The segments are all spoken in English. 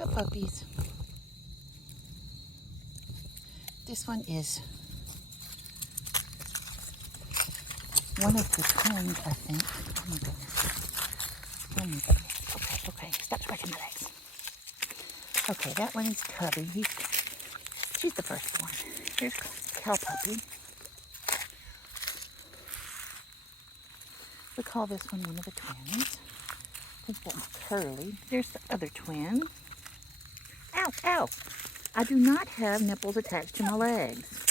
the puppies. This one is one of the twins, I think. Oh my goodness. Oh my goodness. Okay. Stop scratching my legs. Okay, that one is Cubby. She's the first one. Here's Cow Puppy. We call this one of the twins. I think that's Curly. There's the other twin. Ow, ow. I do not have nipples attached to my legs.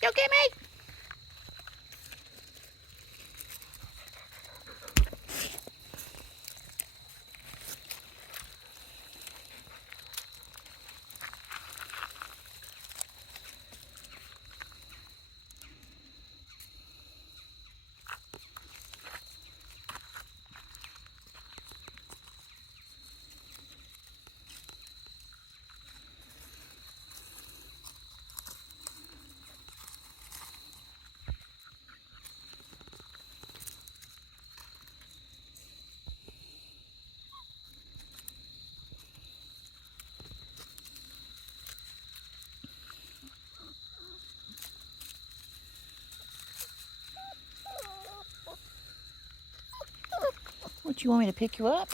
Don't get me! What, you want me to pick you up?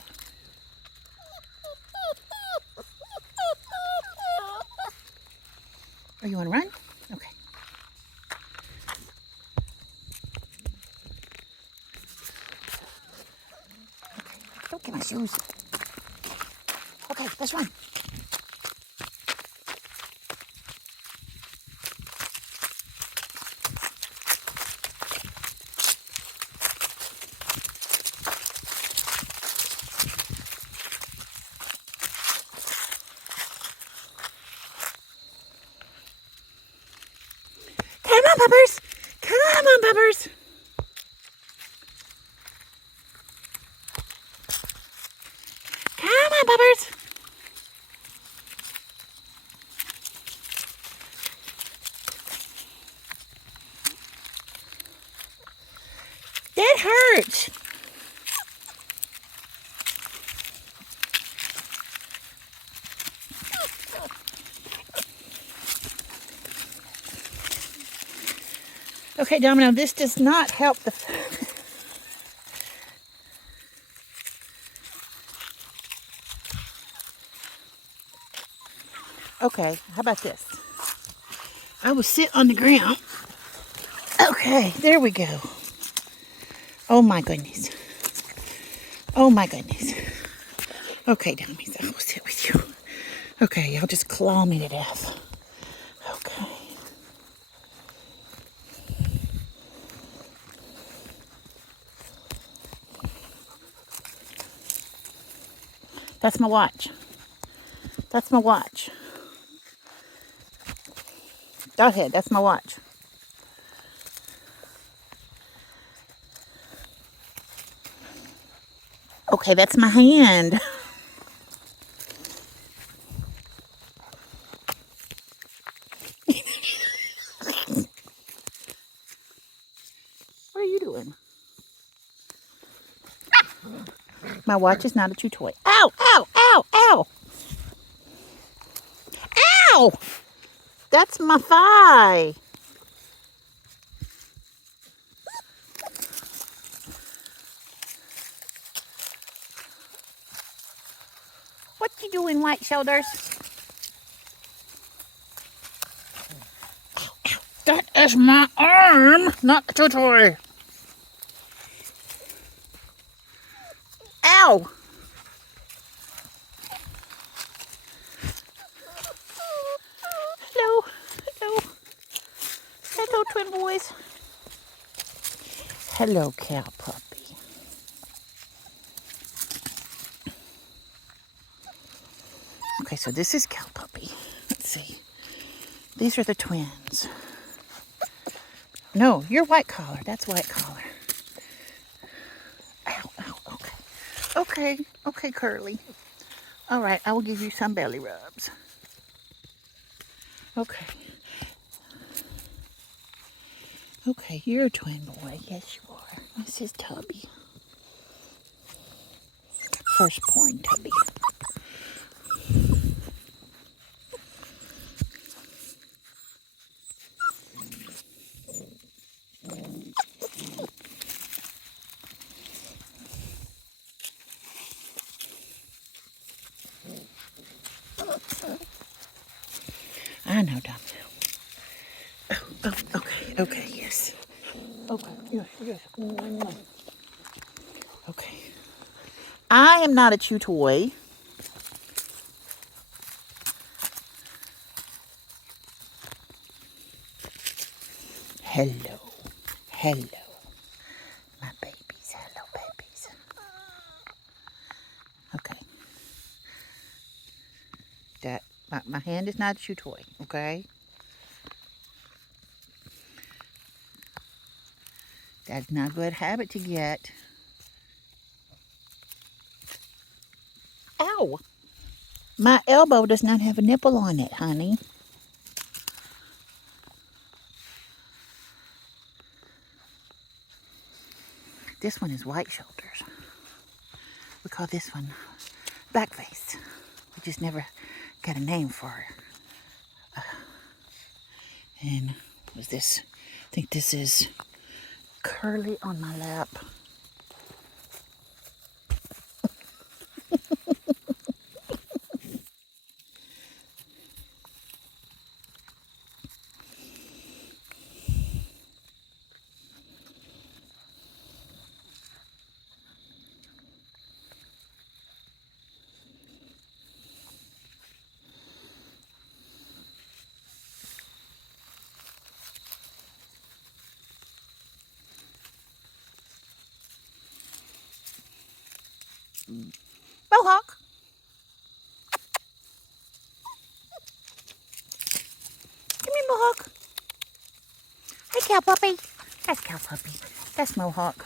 Or you want to run? Okay. Don't get my shoes. Okay, let's run. Come on, puppers! Come on, puppers! Come on, puppers! That hurts! Okay, Domino, this does not help the... Okay, how about this? I will sit on the ground. Okay, there we go. Oh my goodness. Oh my goodness. Okay, Domino, I will sit with you. Okay, y'all just claw me to death. Okay. That's my watch. That's my watch. Go ahead, that's my watch. Okay, that's my hand. What are you doing? My watch is not a chew toy. Ow, ow, ow, ow. Ow! That's my thigh. What you doing, white shoulders? Ow, ow. That is my arm, not a chew toy. Ow! Hello, hello. twin boys? Hello, cow puppy. Okay, so this is cow puppy. Let's see. These are the twins. No, you're white collar. That's white collar. Ow, ow, okay. Okay, okay, Curly. All right, I will give you some belly rubs. Okay. Okay, you're a twin boy. Yes, you are. This is Tubby. Firstborn Tubby. I know, Domino. Oh, okay, okay, yes. Okay, yes, yes. Okay. I am not a chew toy. Hello. Hello. My babies. Hello, babies. Okay. That my hand is not a chew toy, okay? That's not a good habit to get. Ow! My elbow does not have a nipple on it, honey. This one is white shoulders. We call this one black face. We just never got a name for her. And was this? I think this is Curly on my lap. Mohawk. Come here, Mohawk. Hey, cow puppy. That's cow puppy. That's Mohawk.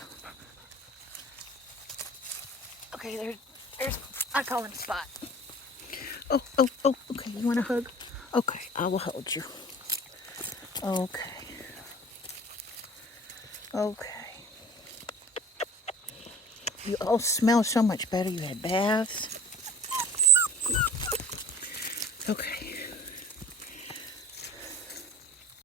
Okay, there's, I call him Spot. Oh, oh, oh, okay, you want a hug? Okay, I will hold you. Okay. Okay. You all smell so much better. You had baths. Okay.